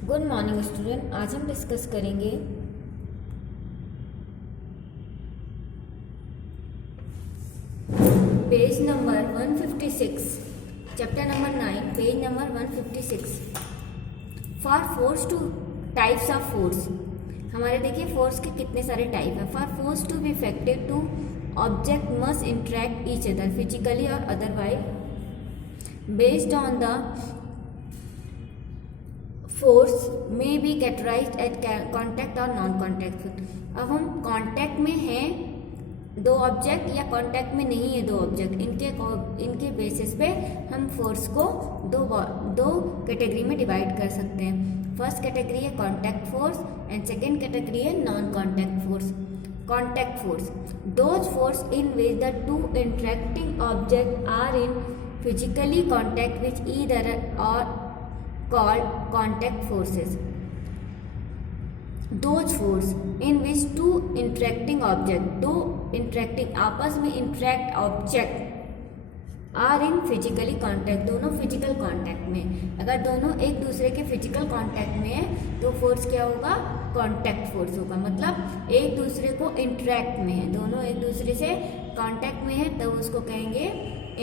Good morning student. आज हम discuss करेंगे page number 156, chapter number 9, page number 156 for force two types of force. हमारे देखिए force के कितने सारे टाइप है। For force to be effective two object must interact each other physically और otherwise based on the force में be categorised at contact और non contact. अब हम कॉन्टैक्ट में हैं दो ऑब्जेक्ट या कॉन्टैक्ट में नहीं है दो ऑब्जेक्ट, इनके बेसिस पे हम फोर्स को दो कैटेगरी में डिवाइड कर सकते हैं। फर्स्ट कैटेगरी है contact force and second category है non contact force. Contact force those force in which the two interacting object are in physically contact which either और called contact forces. Those force in which two interacting object, दो interacting आपस में interact object are in physically contact, दोनों physical contact में। अगर दोनों एक दूसरे के physical contact में है तो force क्या होगा? contact force होगा। मतलब एक दूसरे को interact में है, दोनों एक दूसरे से contact में है तब उसको कहेंगे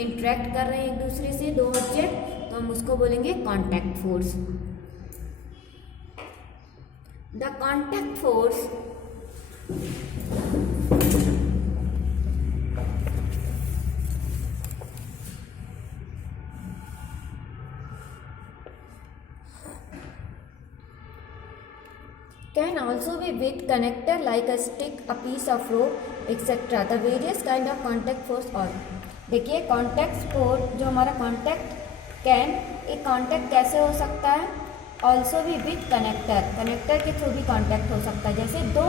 interact कर रहे हैं एक दूसरे से दो ऑब्जेक्ट, तो हम उसको बोलेंगे contact force. The contact force can also be with connector like a stick, a piece of rope etc. The various kind of contact force और देखिए कॉन्टैक्ट फोर्स जो हमारा कॉन्टैक्ट कैन, एक कॉन्टैक्ट कैसे हो सकता है? ऑल्सो भी विथ कनेक्टर, कनेक्टर के थ्रू भी कॉन्टैक्ट हो सकता है। जैसे दो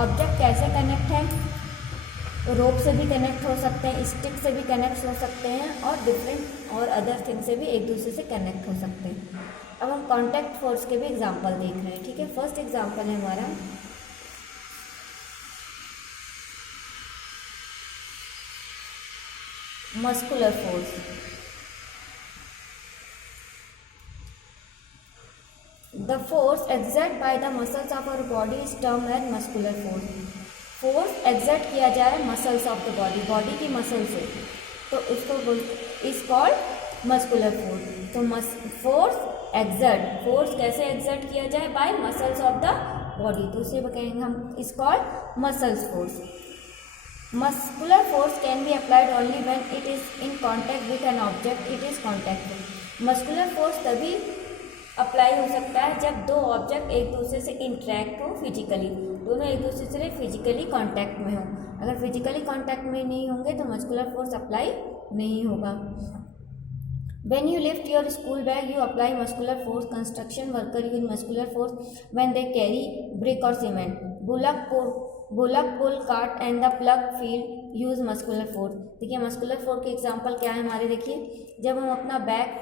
ऑब्जेक्ट कैसे कनेक्ट हैं? रोप से भी कनेक्ट हो सकते हैं, स्टिक से भी कनेक्ट हो सकते हैं और डिफरेंट और अदर थिंग से भी एक दूसरे से कनेक्ट हो सकते हैं। अब हम कॉन्टैक्ट फोर्स के भी एग्जाम्पल देख रहे हैं। ठीक है, फर्स्ट एग्जाम्पल है हमारा muscular force. The force exerted by the muscles of our body is termed as muscular force. Force exert किया जाए muscles of the body, body की मसल से, तो इसको इज कॉल्ड मस्कुलर फोर्स। तो फोर्स एक्सर्ट, फोर्स कैसे exert किया जाए? Bye muscles of the body, तो उसे कहेंगे हम is called muscles force. Muscular force can be applied only when it is in contact with an object, it is contact force. Muscular force तभी apply हो सकता है जब दो ऑब्जेक्ट एक दूसरे से इंटरेक्ट हो फिजिकली, दोनों एक दूसरे से फिजिकली कांटेक्ट में हो। अगर फिजिकली कांटेक्ट में नहीं होंगे तो मस्कुलर फोर्स अप्लाई नहीं होगा। When you lift your school bag you apply muscular force. Construction worker use muscular force when they carry brick और cement. Bullock pull cart and the plough field use muscular force. देखिए muscular force के example क्या है हमारे, देखिए जब हम अपना बैग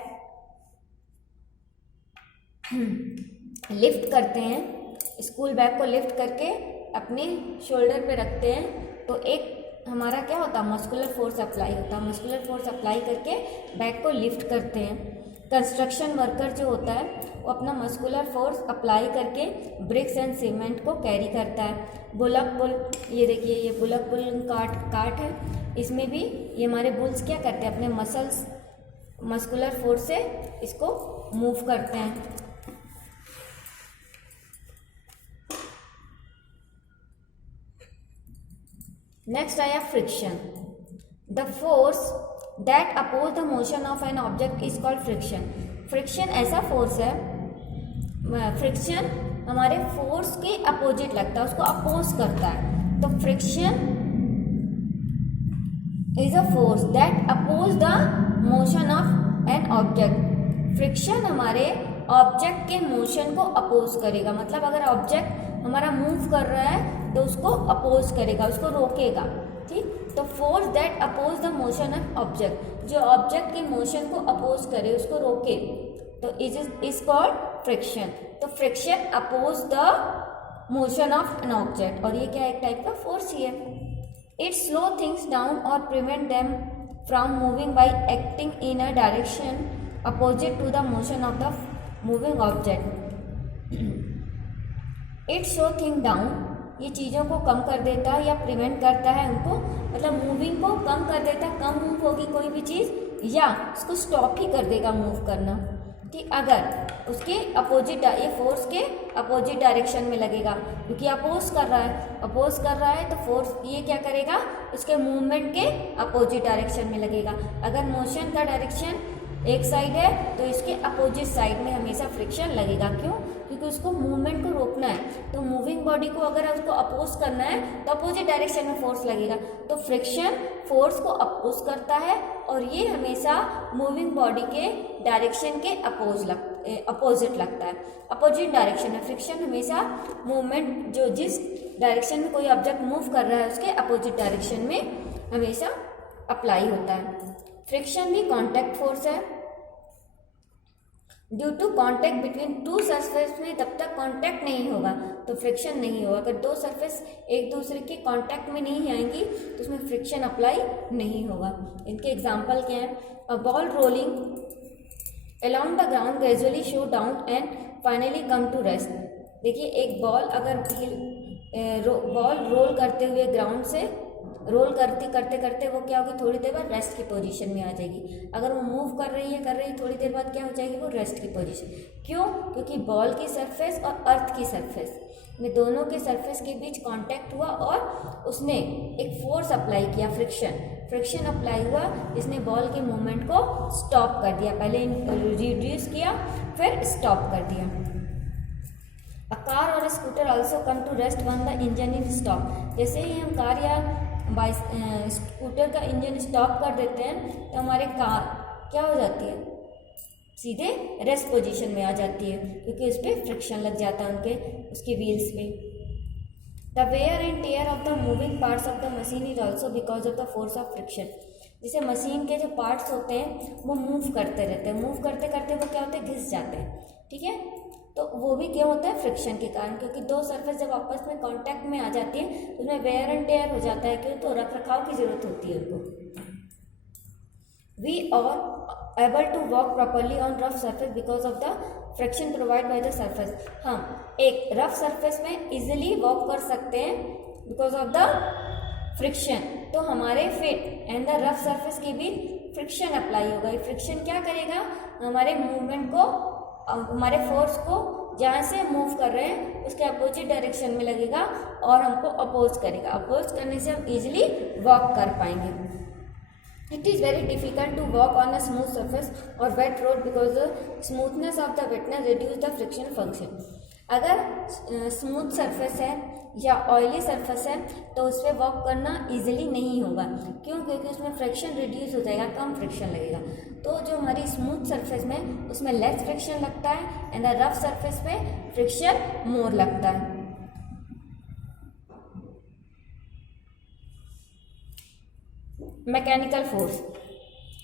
लिफ्ट करते हैं, स्कूल बैग को लिफ्ट करके अपने शोल्डर पे रखते हैं तो एक हमारा क्या होता है? मस्कुलर फोर्स अप्लाई होता है। मस्कुलर फोर्स अप्लाई करके बैग को लिफ्ट करते हैं। कंस्ट्रक्शन वर्कर जो होता है वो अपना मस्कुलर फोर्स अप्लाई करके ब्रिक्स एंड सीमेंट को कैरी करता है। बुलक पुल, ये देखिए ये बुलक पुल कार्ट है, इसमें भी ये हमारे बुल्स क्या करते हैं? अपने मसल्स मस्कुलर फोर्स से इसको मूव करते हैं। नेक्स्ट आया friction. The force that oppose the motion of an object is called friction. Friction ऐसा फोर्स है, फ्रिक्शन हमारे फोर्स के अपोजिट लगता है, उसको अपोज करता है। तो friction is a force that oppose the motion of an object. Friction हमारे ऑब्जेक्ट के मोशन को अपोज करेगा, मतलब अगर ऑब्जेक्ट हमारा मूव कर रहा है तो उसको अपोज करेगा, उसको रोकेगा। ठीक, तो force that oppose the motion of object, जो ऑब्जेक्ट के मोशन को अपोज करे, उसको रोके, तो इज कॉल्ड फ्रिक्शन। तो friction oppose the motion of an object, और ये क्या एक टाइप का फोर्स ही है। इट स्लो थिंग्स डाउन और prevent them from moving by acting in a direction opposite to the motion of the moving object. It slow thing down, ये चीज़ों को कम कर देता है या प्रिवेंट करता है उनको, मतलब मूविंग को कम कर देता है, कम मूव होगी कोई भी चीज़ या उसको स्टॉप ही कर देगा मूव करना। ठीक, अगर उसके अपोजिट, ये फोर्स के अपोजिट डायरेक्शन में लगेगा क्योंकि अपोज कर रहा है तो फोर्स ये क्या करेगा, उसके मूवमेंट के अपोजिट डायरेक्शन में लगेगा। अगर मोशन का डायरेक्शन एक साइड है तो इसके अपोजिट साइड में हमेशा फ्रिक्शन लगेगा। क्यों? क्योंकि उसको मूवमेंट को रोकना है, तो मूविंग बॉडी को अगर उसको अपोज करना है तो अपोजिट डायरेक्शन में फोर्स लगेगा। तो फ्रिक्शन फोर्स को अपोज करता है और ये हमेशा मूविंग बॉडी के डायरेक्शन के अपोजिट लगता है, अपोजिट डायरेक्शन में। फ्रिक्शन हमेशा मूवमेंट जो जिस डायरेक्शन में कोई ऑब्जेक्ट मूव कर रहा है उसके अपोजिट डायरेक्शन में हमेशा अप्लाई होता है। फ्रिक्शन भी कांटेक्ट फोर्स है। Due to contact between two surface में जब तक कांटेक्ट नहीं होगा तो फ्रिक्शन नहीं होगा। अगर दो सरफेस एक दूसरे के कांटेक्ट में नहीं आएंगी तो उसमें फ्रिक्शन अप्लाई नहीं होगा। इनके एग्जांपल क्या है? A ball rolling along the ground gradually show down and finally come to rest। देखिए, एक बॉल अगर बॉल रोल करते हुए ग्राउंड से रोल करते करते वो क्या होगी, थोड़ी देर बाद रेस्ट की पोजीशन में आ जाएगी। अगर वो मूव कर रही है थोड़ी देर बाद क्या हो जाएगी, वो रेस्ट की पोजीशन। क्यों? क्योंकि बॉल की सरफेस और अर्थ की सरफेस में दोनों के सरफेस के बीच कांटेक्ट हुआ और उसने एक फोर्स अप्लाई किया, फ्रिक्शन अप्लाई हुआ, जिसने बॉल के मूवमेंट को स्टॉप कर दिया। पहले रिड्यूस किया फिर स्टॉप कर दिया। अ कार और scooter also come to rest when the engine is stop. जैसे ही हम कार या स्कूटर का इंजन स्टॉप कर देते हैं तो हमारे कार क्या हो जाती है, सीधे रेस्ट पोजीशन में आ जाती है क्योंकि उस पर फ्रिक्शन लग जाता है उसके व्हील्स पे। The wear and tear of the moving parts of the machine is also because of the force of friction. जैसे मशीन के जो पार्ट्स होते हैं वो मूव करते रहते हैं, मूव करते करते वो क्या होते हैं, घिस जाते हैं। ठीक है, तो वो भी क्या होता है, फ्रिक्शन के कारण, क्योंकि दो सरफेस जब आपस में कांटेक्ट में आ जाती है तो उसमें वेयर एंड टेयर हो जाता है। क्यों? तो रख रखाव की जरूरत होती है उनको। We are able to walk properly on rough surface because of the friction provide by the surface. हम एक रफ सरफेस में इजिली वॉक कर सकते हैं बिकॉज ऑफ द फ्रिक्शन। तो हमारे feet and the rough surface के बीच फ्रिक्शन अप्लाई होगा। ये फ्रिक्शन क्या करेगा, हमारे मूवमेंट को, हमारे फोर्स को जहाँ से मूव कर रहे हैं उसके अपोजिट डायरेक्शन में लगेगा और हमको अपोज करेगा। अपोज करने से हम इजिली वॉक कर पाएंगे। It is very difficult to walk on a smooth surface और wet road because the smoothness of the wetness reduce the friction function. अगर स्मूथ सरफेस है या ऑयली सरफेस है तो उस पर वॉक करना इजीली नहीं होगा। क्यों? क्योंकि उसमें फ्रिक्शन रिड्यूस हो जाएगा, कम फ्रिक्शन लगेगा। तो जो हमारी स्मूथ सरफेस में उसमें लेस फ्रिक्शन लगता है एंड द रफ सरफेस पे फ्रिक्शन मोर लगता है। Mechanical force,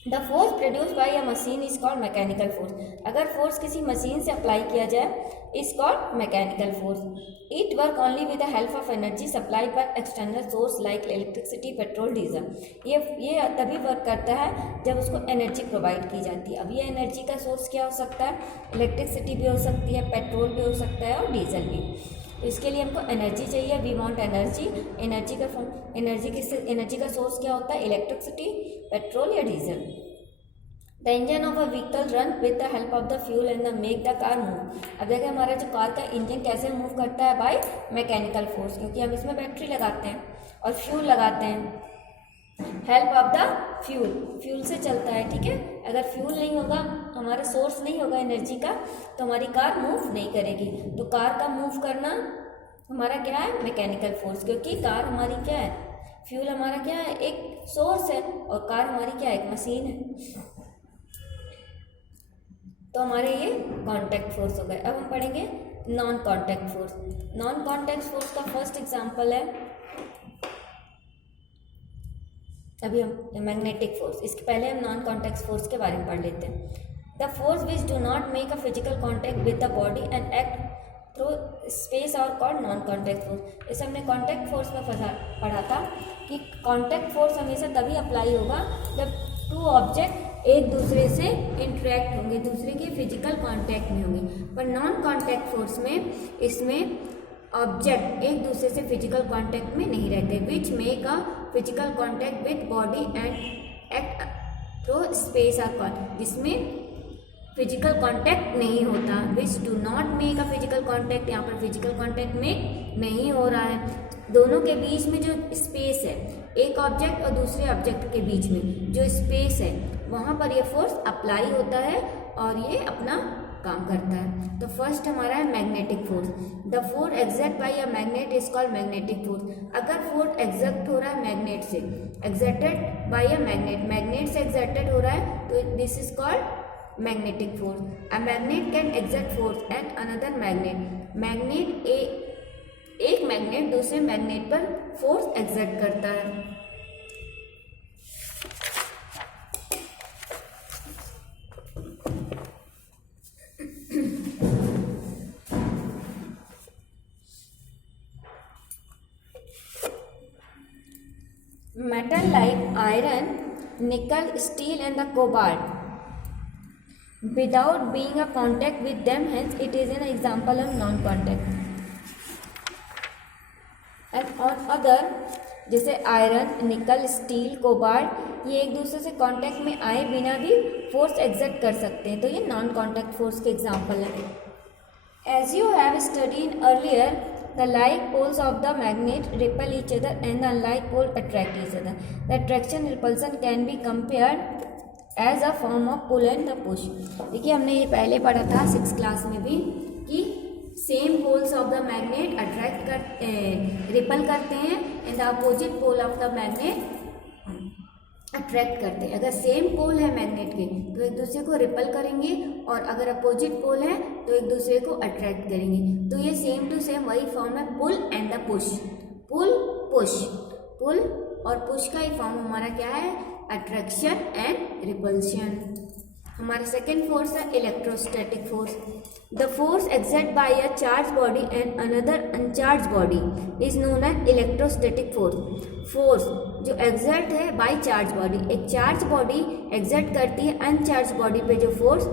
the force produce by a machine is called mechanical force. अगर फोर्स किसी मशीन से अप्लाई किया जाए is called mechanical force. It work only with the help of energy supplied by external source like electricity, petrol, diesel. ये तभी work करता है जब उसको एनर्जी प्रोवाइड की जाती है। अब ये एनर्जी का सोर्स क्या हो सकता है, इलेक्ट्रिसिटी भी हो सकती है, पेट्रोल भी हो सकता है और डीजल भी। इसके लिए हमको एनर्जी चाहिए, वी वांट एनर्जी। एनर्जी का सोर्स क्या होता है, इलेक्ट्रिसिटी, पेट्रोल या diesel. The engine of a vehicle run with the help of the fuel and the make the car move. अब देखिए हमारा जो कार का इंजन कैसे मूव करता है, बाय मैकेनिकल फोर्स, क्योंकि हम इसमें बैटरी लगाते हैं और फ्यूल लगाते हैं। हेल्प ऑफ द फ्यूल से चलता है। ठीक है, अगर फ्यूल नहीं होगा, हमारा सोर्स नहीं होगा एनर्जी का, तो हमारी कार मूव नहीं करेगी। तो कार का मूव करना हमारा क्या है, मैकेनिकल फोर्स, क्योंकि कार हमारी क्या है, फ्यूल हमारा क्या है, एक सोर्स है, और कार हमारी क्या है, एक मशीन है। तो हमारे ये कॉन्टैक्ट फोर्स हो गए। अब हम पढ़ेंगे non contact force. Non contact force का फर्स्ट एग्जांपल है, अभी हम मैग्नेटिक फोर्स। इसके पहले हम नॉन कॉन्टैक्ट फोर्स के बारे में पढ़ लेते हैं। The force which do not make a physical contact with the body and act through space are called non contact force. जैसे हमने कॉन्टैक्ट फोर्स में पढ़ा था कि कॉन्टैक्ट फोर्स हमेशा तभी अप्लाई होगा जब टू ऑब्जेक्ट एक दूसरे से इंटरेक्ट होंगे, दूसरे के फिजिकल कांटेक्ट में होंगे। पर नॉन कांटेक्ट फोर्स में इसमें ऑब्जेक्ट एक दूसरे से फिजिकल कांटेक्ट में नहीं रहते, which make a physical contact with body and act through space are called, जिसमें फिजिकल कांटेक्ट नहीं होता, which do not make a physical contact, यहाँ पर फिजिकल कांटेक्ट में नहीं हो रहा है। दोनों के बीच में जो स्पेस है, एक ऑब्जेक्ट और दूसरे ऑब्जेक्ट के बीच में जो स्पेस है, वहाँ पर ये फोर्स अप्लाई होता है और ये अपना काम करता है। तो फर्स्ट हमारा है magnetic force. The force exert by a magnet is called magnetic force. अगर फोर्स एक्सर्ट हो रहा है मैग्नेट से, exerted by a magnet, magnet से एक्सर्टेड हो रहा है, तो this is called magnetic force. A magnet can exert force at another magnet, एक मैग्नेट दूसरे मैग्नेट पर फोर्स एक्सर्ट करता है। Metal like iron, nickel, steel and the cobalt without being a contact with them, hence it is an example of non-contact. And on other, जैसे iron, निकल, steel, cobalt, ये एक दूसरे से कांटेक्ट में आए बिना भी फोर्स एक्सर्ट कर सकते हैं, तो ये नॉन कांटेक्ट फोर्स के एग्जांपल है। As you have studied earlier, the like poles of the magnet repel each other and the unlike pole attract each other. The attraction repulsion can be compared as a form of pull and the push. देखिए हमने ये पहले पढ़ा था 6th class में भी कि same poles of the magnet attract कर रिपल करते हैं and the opposite pole of the magnet attract करते हैं। अगर सेम पोल है मैग्नेट के तो एक दूसरे को रिपल करेंगे और अगर अपोजिट पोल है तो एक दूसरे को अट्रैक्ट करेंगे। तो ये सेम टू सेम वही फॉर्म है pull and the push. Pull push, pull और पुश का ही फॉर्म हमारा क्या है, अट्रैक्शन एंड रिपल्शन। हमारा सेकेंड फोर्स है electrostatic force. The force exert by a charge body and another uncharge body is known as electrostatic force. Force जो exert है बाय चार्ज बॉडी, एक चार्ज बॉडी एक्सर्ट करती है अनचार्ज बॉडी पे जो force,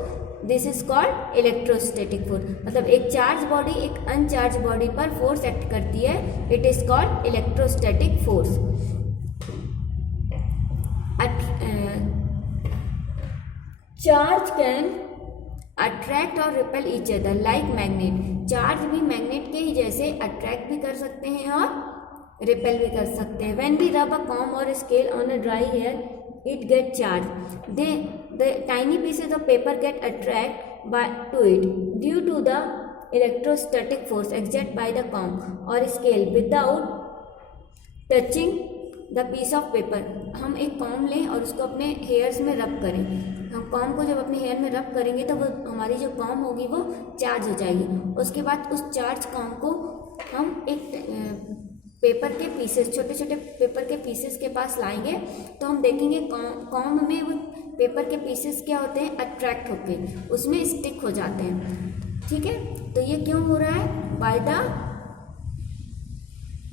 this is called electrostatic force. मतलब एक चार्ज बॉडी एक अनचार्ज बॉडी पर फोर्स एक्ट करती है, it is called electrostatic force. Charge can attract और repel each other like magnet. Charge भी मैग्नेट के ही जैसे अट्रैक्ट भी कर सकते हैं और रिपेल भी कर सकते हैं। When we rub a comb और scale on a dry hair, it get charged. The tiny pieces of paper get attracted to it due to the electrostatic force exerted by the comb or scale without touching the piece of paper. हम एक com लें और उसको अपने hairs में रब करें। हम कॉम को जब अपने हेयर में रब करेंगे तो वो हमारी जो कॉम होगी वो चार्ज हो जाएगी। उसके बाद उस चार्ज कॉम को हम एक पेपर के पीसेस, छोटे छोटे पेपर के पीसेस के पास लाएंगे तो हम देखेंगे कॉम में वो पेपर के पीसेस क्या होते हैं, अट्रैक्ट होके उसमें स्टिक हो जाते हैं। ठीक है, तो ये क्यों हो रहा है, by the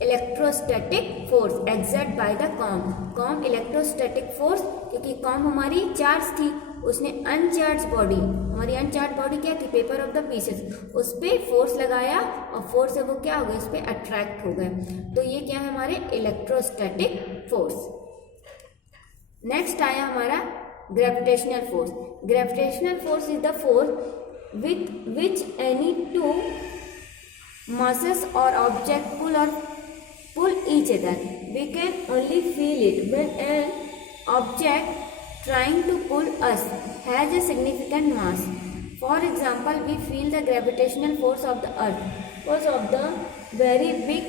electrostatic force exert by the com. Com electrostatic force, क्योंकि कॉम हमारी चार्ज थी, उसने अनचार्ज बॉडी, हमारी अनचार्ज बॉडी क्या थी, पेपर ऑफ द पीसेस, उस पर फोर्स लगाया और फोर्स से वो क्या हो गया, उस पर अट्रैक्ट हो गए। तो ये क्या है हमारे इलेक्ट्रोस्टैटिक फोर्स। नेक्स्ट आया हमारा gravitational force. Gravitational force is the force with which any two masses or object pull each other. We can only feel it when an object trying to pull us has a significant mass. For example, we feel the gravitational force of the earth because of the very big,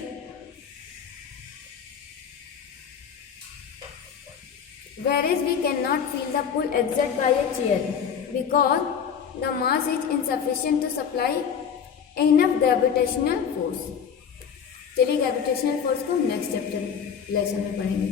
whereas we cannot feel the pull exerted by a chair because the mass is insufficient to supply enough gravitational force. चलिए gravitational force को next chapter lesson में पढ़ेंगे।